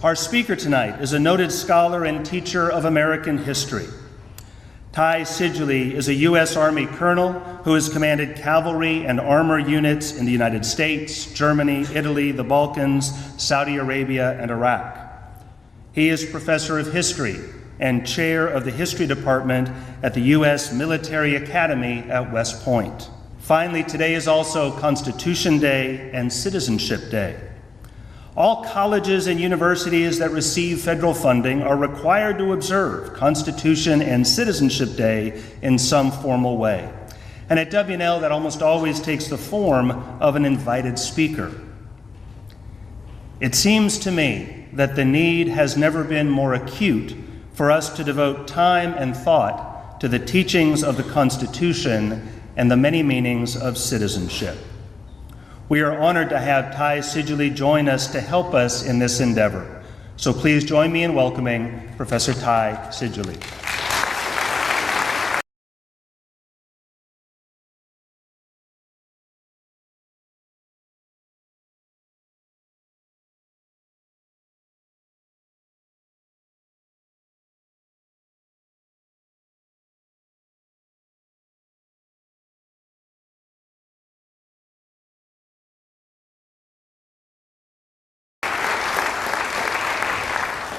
Our speaker tonight is a noted scholar and teacher of American history. Seidule Lee is a U.S. Army colonel who has commanded cavalry and armor units in the United States, Germany, Italy, the Balkans, Saudi Arabia, and Iraq. He is professor of history and chair of the history department at the U.S. Military Academy at West Point. Finally, today is also Constitution Day and Citizenship Day. All colleges and universities that receive federal funding are required to observe Constitution and Citizenship Day in some formal way. And at W&L, that almost always takes the form of an invited speaker. It seems to me that the need has never been more acute for us to devote time and thought to the teachings of the Constitution and the many meanings of citizenship. We are honored to have Seidule Lee join us to help us in this endeavor. So please join me in welcoming Professor Seidule Lee.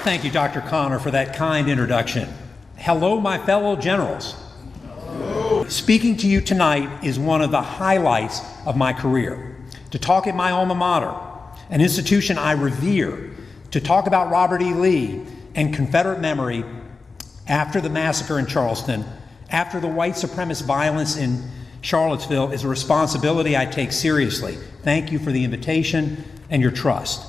Thank you, Dr. Connor, for that kind introduction. Hello, my fellow generals. Hello. Speaking to you tonight is one of the highlights of my career. To talk at my alma mater, an institution I revere, to talk about Robert E. Lee and Confederate memory after the massacre in Charleston, after the white supremacist violence in Charlottesville is a responsibility I take seriously. Thank you for the invitation and your trust.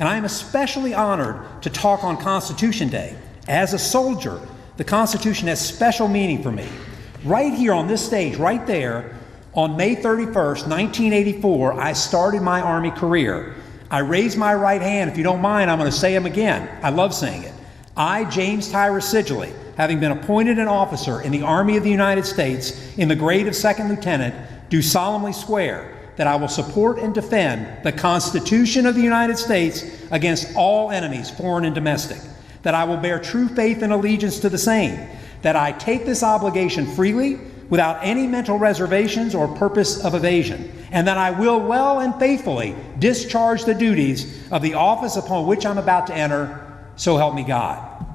And I am especially honored to talk on Constitution Day. As a soldier, the Constitution has special meaning for me. Right here on this stage, right there, on May 31st, 1984, I started my Army career. I raised my right hand. If you don't mind, I'm going to say them again. I love saying it. I, James Seidule Lee, having been appointed an officer in the Army of the United States in the grade of second lieutenant, do solemnly swear that I will support and defend the Constitution of the United States against all enemies, foreign and domestic, that I will bear true faith and allegiance to the same, that I take this obligation freely without any mental reservations or purpose of evasion, and that I will well and faithfully discharge the duties of the office upon which I'm about to enter, so help me God.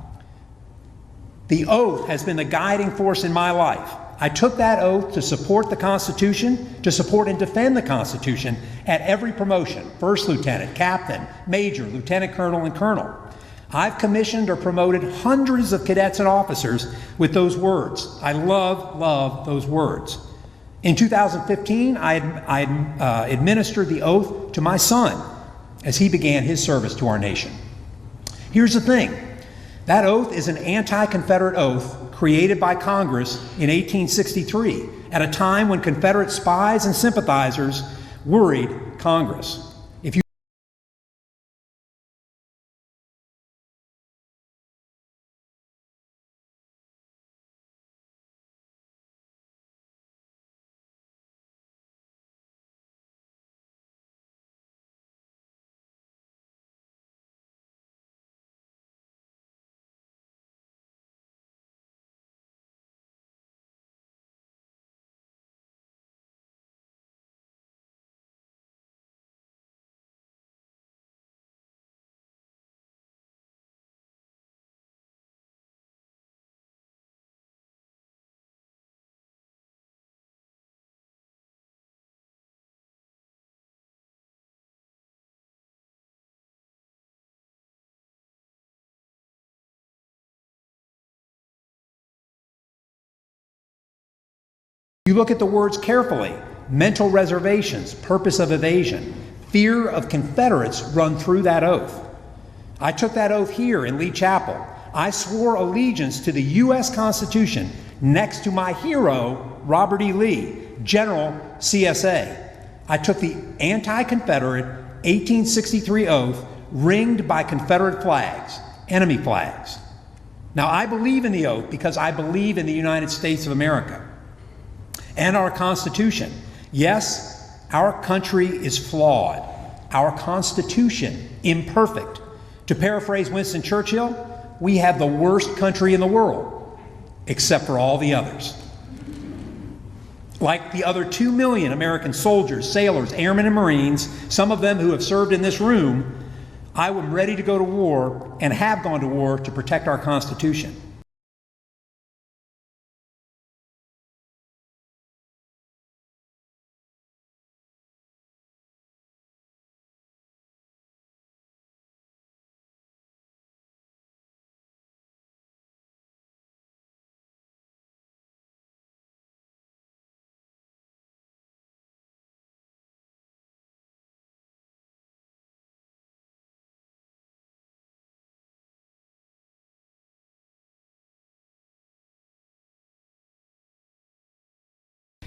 The oath has been the guiding force in my life. I took that oath to support the Constitution, to support and defend the Constitution at every promotion, first lieutenant, captain, major, lieutenant colonel, and colonel. I've commissioned or promoted hundreds of cadets and officers with those words. I love those words. In 2015, I administered the oath to my son as he began his service to our nation. Here's the thing. That oath is an anti-Confederate oath created by Congress in 1863 at a time when Confederate spies and sympathizers worried Congress. You look at the words carefully. Mental reservations, purpose of evasion, fear of Confederates run through that oath. I took that oath here in Lee Chapel. I swore allegiance to the U.S. Constitution next to my hero, Robert E. Lee, General CSA. I took the anti-Confederate, 1863 oath ringed by Confederate flags, enemy flags. Now, I believe in the oath because I believe in the United States of America and our Constitution. Yes, our country is flawed. Our Constitution, imperfect. To paraphrase Winston Churchill, we have the worst country in the world, except for all the others. Like the other 2 million American soldiers, sailors, airmen, and Marines, some of them who have served in this room, I am ready to go to war and have gone to war to protect our Constitution.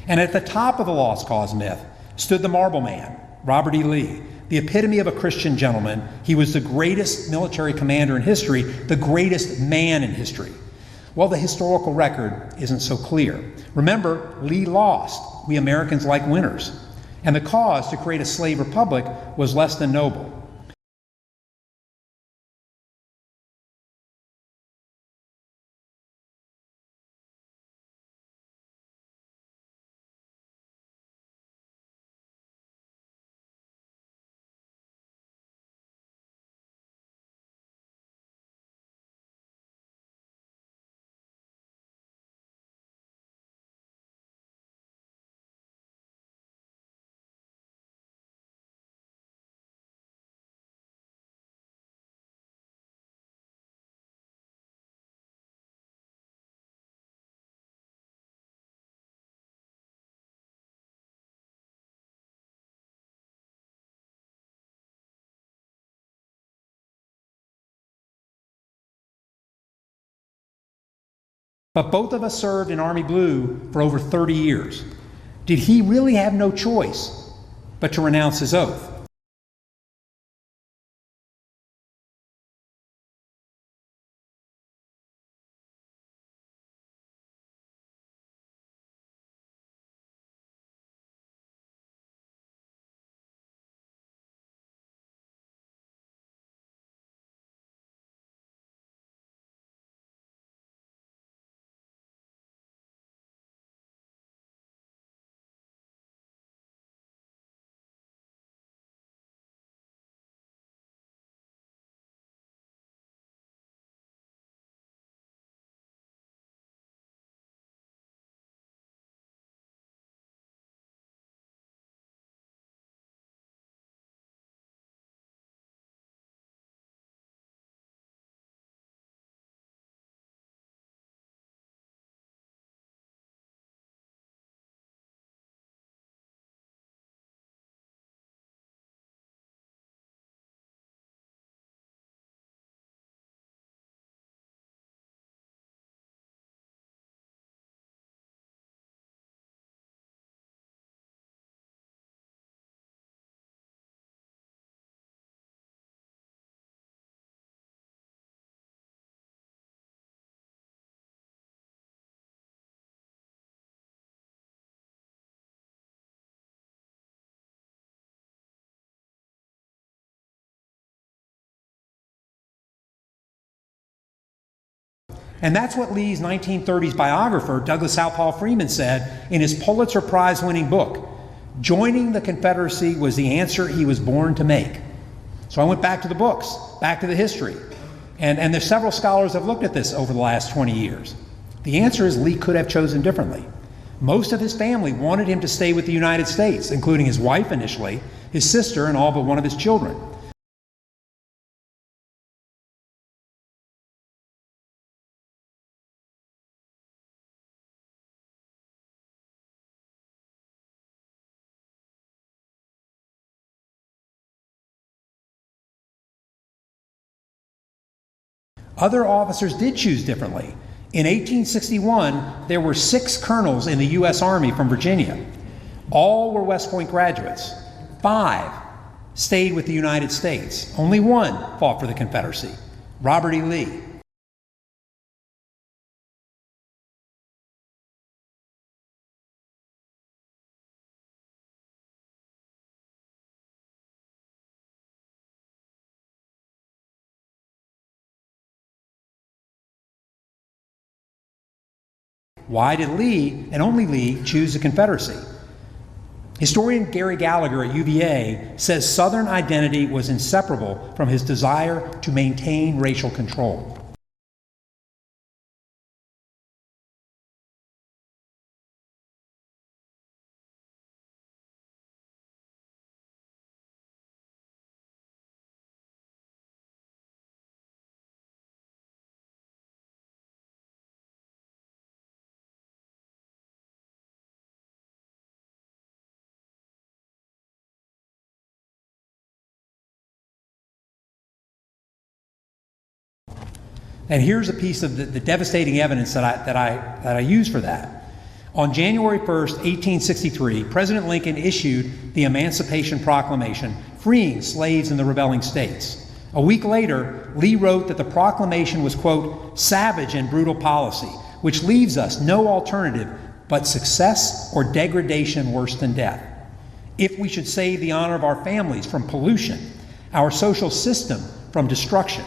And at the top of the lost cause myth stood the Marble Man, Robert E. Lee, the epitome of a Christian gentleman. He was the greatest military commander in history, the greatest man in history. Well, the historical record isn't so clear. Remember, Lee lost. We Americans like winners. And the cause to create a slave republic was less than noble. But both of us served in Army Blue for over 30 years. Did he really have no choice but to renounce his oath? And that's what Lee's 1930s biographer, Douglas Southall Freeman, said in his Pulitzer Prize-winning book. Joining the Confederacy was the answer he was born to make. So I went back to the books, back to the history. And there's several scholars have looked at this over the last 20 years. The answer is Lee could have chosen differently. Most of his family wanted him to stay with the United States, including his wife initially, his sister, and all but one of his children. Other officers did choose differently. In 1861, there were 6 colonels in the U.S. Army from Virginia. All were West Point graduates. 5 stayed with the United States. Only one fought for the Confederacy, Robert E. Lee. Why did Lee, and only Lee, choose the Confederacy? Historian Gary Gallagher at UVA says Southern identity was inseparable from his desire to maintain racial control. And here's a piece of the devastating evidence that I use for that. On January 1st, 1863, President Lincoln issued the Emancipation Proclamation, freeing slaves in the rebelling states. A week later, Lee wrote that the proclamation was, quote, savage and brutal policy, which leaves us no alternative but success or degradation worse than death. If we should save the honor of our families from pollution, our social system from destruction,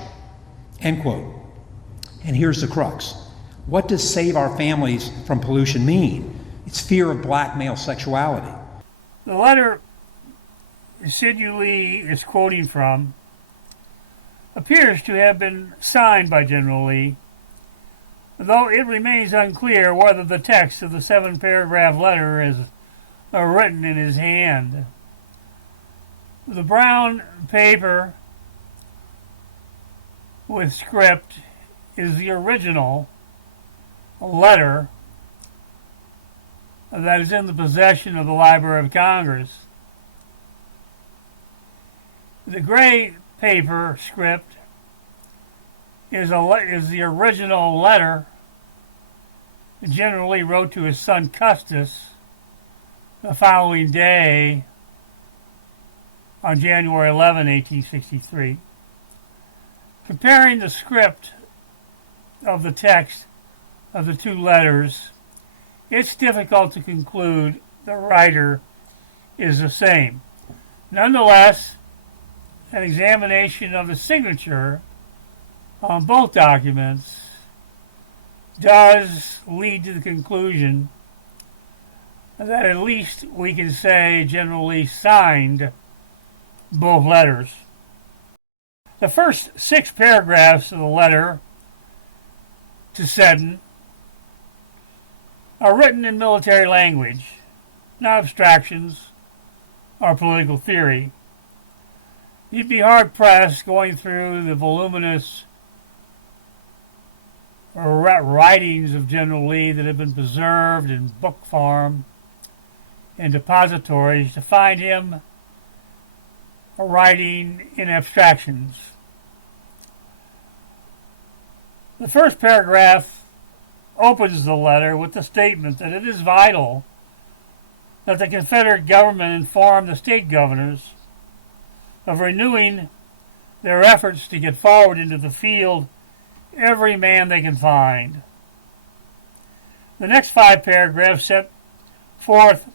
end quote. And here's the crux. What does save our families from pollution mean? It's fear of black male sexuality. The letter Seidule Lee is quoting from appears to have been signed by General Lee, though it remains unclear whether the text of the 7-paragraph letter is written in his hand. The brown paper with script is the original letter that is in the possession of the Library of Congress. The gray paper script is the original letter General Lee wrote to his son Custis the following day on January 11, 1863. Comparing the script of the text of the two letters, it's difficult to conclude the writer is the same. Nonetheless, an examination of the signature on both documents does lead to the conclusion that at least we can say General Lee signed both letters. The first 6 paragraphs of the letter to Seddon are written in military language, not abstractions or political theory. You'd be hard-pressed going through the voluminous writings of General Lee that have been preserved in book form and depositories to find him writing in abstractions. The first paragraph opens the letter with the statement that it is vital that the Confederate government inform the state governors of renewing their efforts to get forward into the field every man they can find. The next 5 paragraphs set forth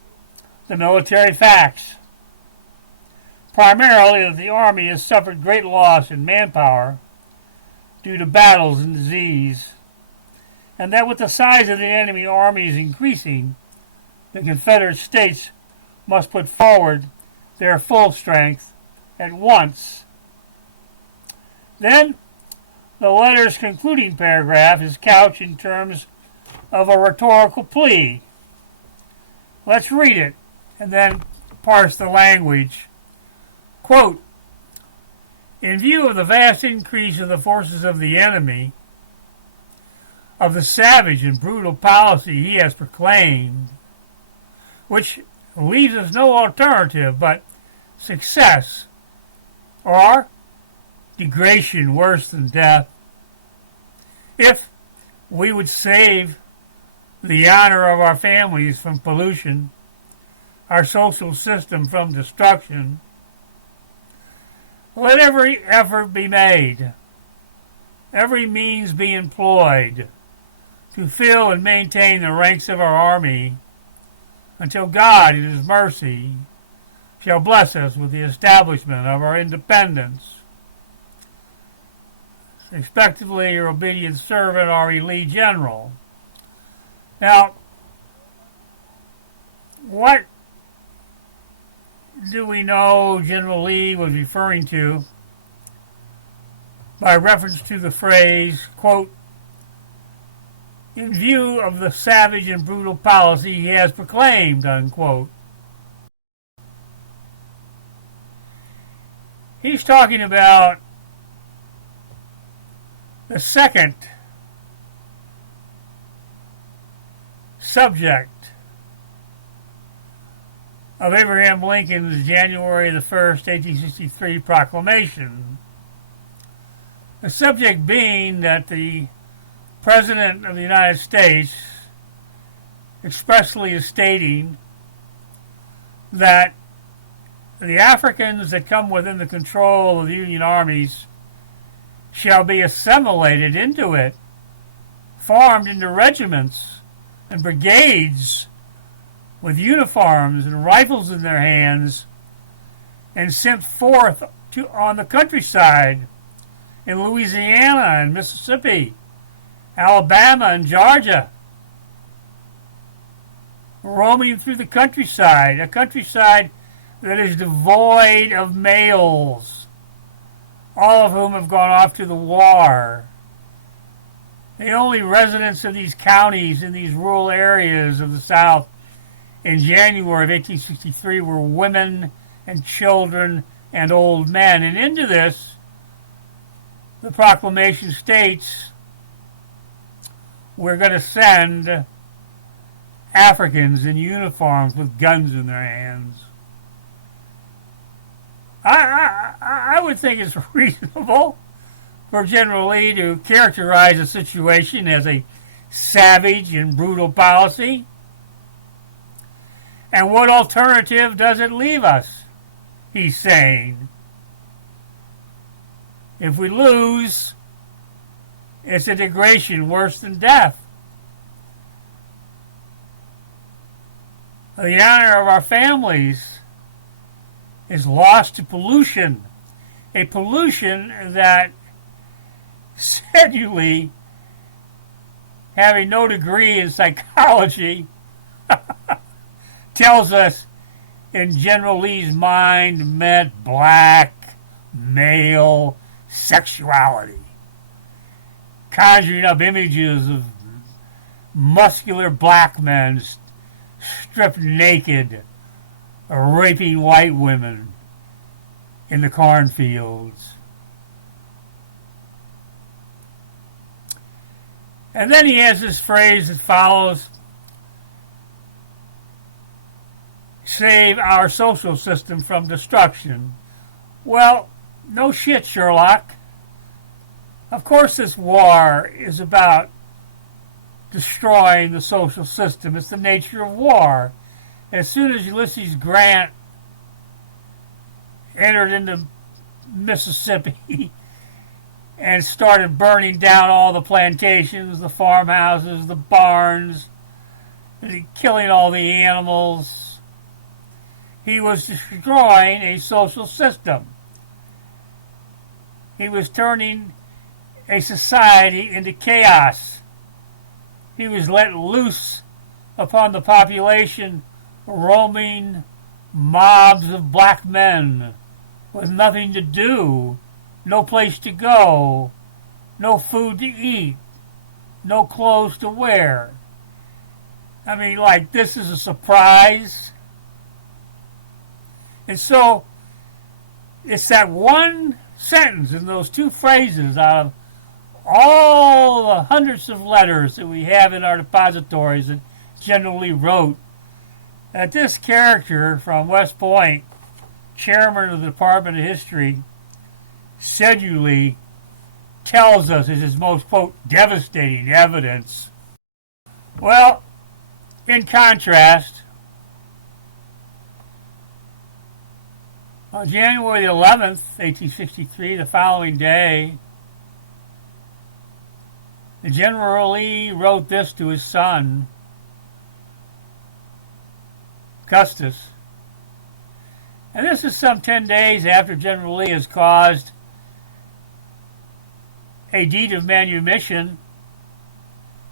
the military facts, primarily that the Army has suffered great loss in manpower due to battles and disease, and that with the size of the enemy armies increasing, the Confederate States must put forward their full strength at once. Then, the letter's concluding paragraph is couched in terms of a rhetorical plea. Let's read it and then parse the language. Quote, in view of the vast increase of the forces of the enemy, of the savage and brutal policy he has proclaimed, which leaves us no alternative but success or degradation worse than death, if we would save the honor of our families from pollution, our social system from destruction, Let every effort be made, every means be employed to fill and maintain the ranks of our army until God, in His mercy, shall bless us with the establishment of our independence. Respectively, your obedient servant, R.E. Lee, General. Now, what do we know General Lee was referring to by reference to the phrase, quote, in view of the savage and brutal policy he has proclaimed, unquote? He's talking about the second subject of Abraham Lincoln's January the 1st, 1863 proclamation. The subject being that the President of the United States expressly is stating that the Africans that come within the control of the Union armies shall be assimilated into it, formed into regiments and brigades with uniforms and rifles in their hands, and sent forth on the countryside in Louisiana and Mississippi, Alabama and Georgia, roaming through the countryside, a countryside that is devoid of males, all of whom have gone off to the war. The only residents of these counties in these rural areas of the South in January of 1863 were women and children and old men. And into this, the proclamation states, we're going to send Africans in uniforms with guns in their hands. I would think it's reasonable for General Lee to characterize the situation as a savage and brutal policy. And what alternative does it leave us? He's saying. If we lose, it's a degradation worse than death. The honor of our families is lost to pollution, a pollution that Seidule, having no degree in psychology, tells us in General Lee's mind meant black male sexuality, conjuring up images of muscular black men stripped naked, raping white women in the cornfields. And then he has this phrase that follows, save our social system from destruction. Well, no shit, Sherlock. Of course this war is about destroying the social system. It's the nature of war. As soon as Ulysses Grant entered into Mississippi and started burning down all the plantations, the farmhouses, the barns, and killing all the animals, he was destroying a social system. He was turning a society into chaos. He was let loose upon the population, roaming mobs of black men with nothing to do, no place to go, no food to eat, no clothes to wear. I mean, like, this is a surprise. And so, it's that one sentence in those two phrases out of all the hundreds of letters that we have in our depositories that General Lee wrote, that this character from West Point, chairman of the Department of History, Seidule, tells us is his most, quote, devastating evidence. Well, in contrast, On January 11th, 1863, the following day, General Lee wrote this to his son, Custis. And this is some 10 days after General Lee has caused a deed of manumission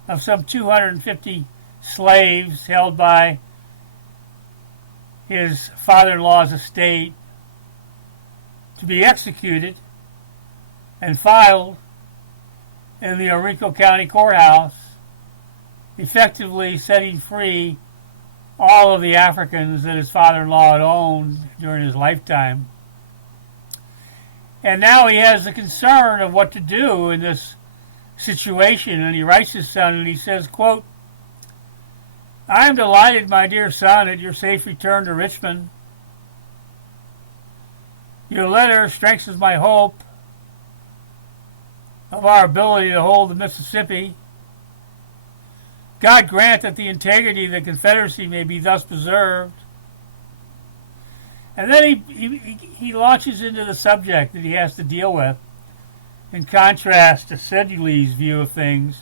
of some 250 slaves held by his father-in-law's estate to be executed and filed in the Orico County Courthouse, effectively setting free all of the Africans that his father-in-law had owned during his lifetime. And now he has the concern of what to do in this situation, and he writes his son and he says, quote, "I am delighted, my dear son, at your safe return to Richmond. Your letter strengthens my hope of our ability to hold the Mississippi. God grant that the integrity of the Confederacy may be thus preserved." And then he launches into the subject that he has to deal with, in contrast to Seidule's view of things.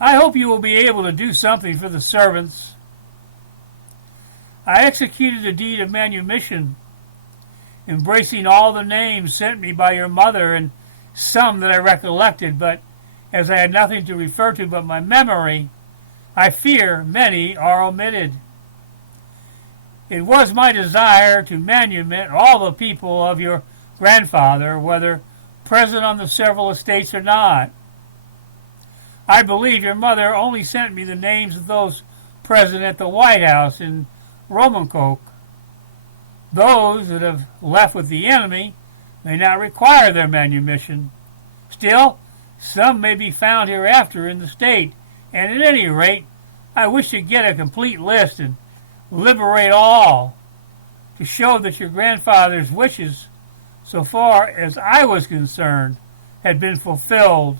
"I hope you will be able to do something for the servants. I executed a deed of manumission, embracing all the names sent me by your mother and some that I recollected, but as I had nothing to refer to but my memory, I fear many are omitted. It was my desire to manumit all the people of your grandfather, whether present on the several estates or not. I believe your mother only sent me the names of those present at the White House in Romancoke. Those that have left with the enemy may not require their manumission. Still, some may be found hereafter in the state, and at any rate, I wish to get a complete list and liberate all, to show that your grandfather's wishes, so far as I was concerned, had been fulfilled.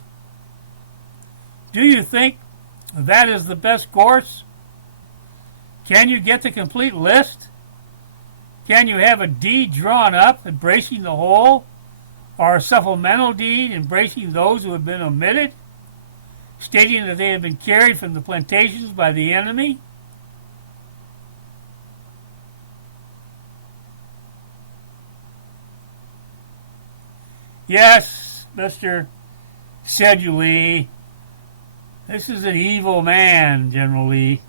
Do you think that is the best course? Can you get the complete list? Can you have a deed drawn up embracing the whole, or a supplemental deed embracing those who have been omitted, stating that they have been carried from the plantations by the enemy? Yes, Mr. Seidule Lee, this is an evil man, General Lee.